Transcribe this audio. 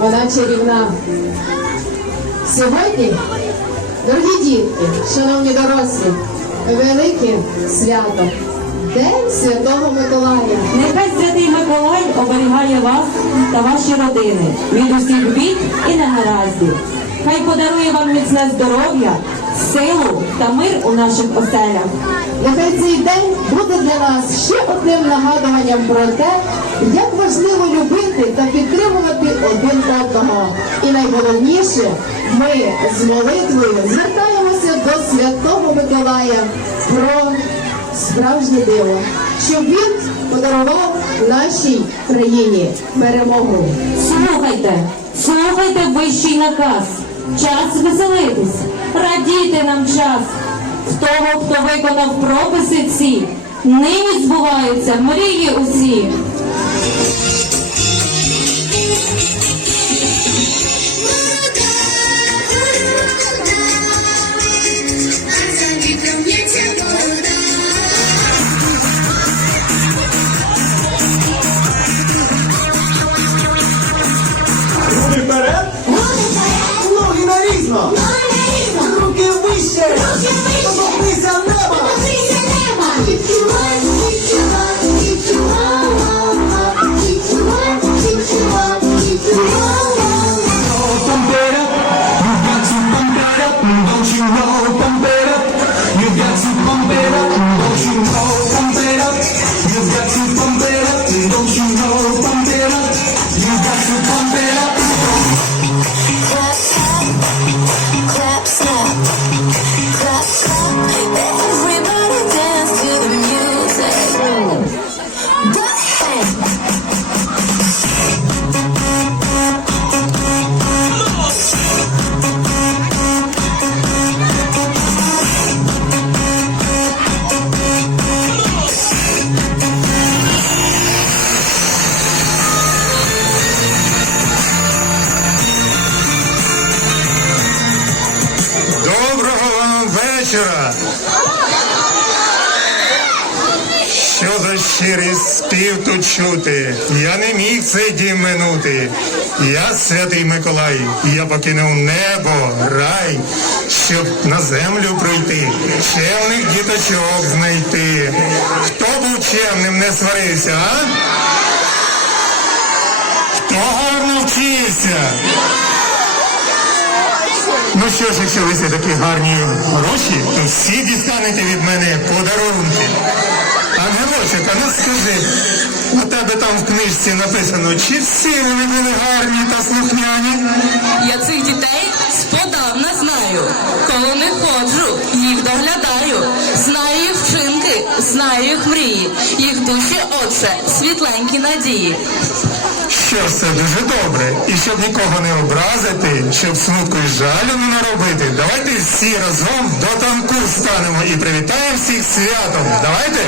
вона чарівна. Сьогодні, дорогі дітки, шановні дорослі, велике свято, День Святого Миколая. Нехай святий Миколай оберігає вас та ваші родини від усіх бід і негараздів. Хай подарує вам міцне здоров'я, силу та мир у наших оселях. Нехай цей день буде для нас ще одним нагадуванням про те, як важливо любити та підтримувати один одного. І найголовніше, ми з молитвою звертаємося до Святого Миколая про справжнє диво, щоб він подарував нашій країні перемогу. Слухайте, слухайте вищий наказ. Час веселитись, час. В того, хто виконав прописи ці, нині збуваються мрії усі. Mumbeira, don't you know? Вечора! Що за щирий спів тут чути? Я не міг цей дім минути. Я святий Миколай, я покинув небо, рай, щоб на землю пройти, чемних діточок знайти. Хто був чемним, не сварився, а? Хто гарно вчився? Ну що ж, якщо ви все такі гарні гроші, то всі дістанете від мене подарунки. Ангелочок, а ну скажи, у тебе там в книжці написано, чи всі вони були гарні та слухняні? Я цих дітей сподавна знаю. Коли не ходжу, їх доглядаю. Знаю їх вчинки, знаю їх мрії, їх душі, отче, світленькі надії. Що все дуже добре. І щоб нікого не образити, щоб смутку і жалю не наробити, давайте всі разом до танку станемо і привітаємо всіх святом. Давайте?